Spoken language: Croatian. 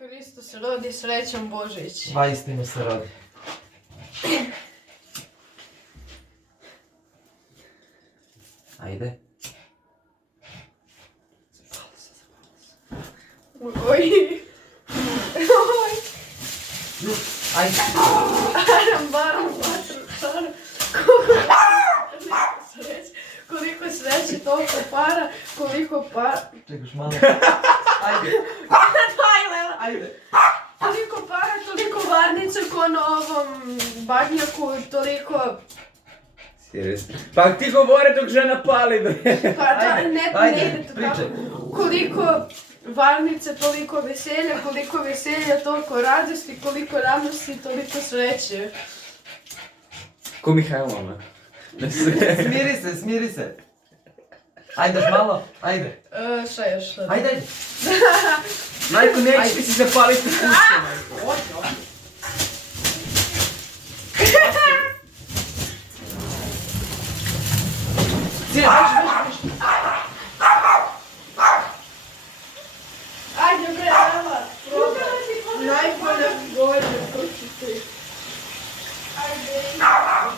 Hristos se rodi, srećan Božić. Vaistinu se rodi. Ajde. Oj. Oj. Ajde. Baram, vatru, koliko sreće, toliko para, koliko para... Čekaš malo. Ajde. Daj, Lela. Ajde. Toliko para, toliko varnica ko na ovom badnjaku, toliko... Seriously. Pa ti govore dok žena pali, bre. Pa da, Ajde, ne ajde, ide to pričaj. tako. Koliko varnice, toliko veselja, toliko radosti, koliko radosti, toliko sreće. Ko Mihajlo, mama. Smiri se. Ajde još malo, ajde. Šta još? Ajde. Majko, neće ti si zapaliti kuće, majko. Ajde bre, Ela, probaj. Najbolja godina, ko ću ti. Ajde.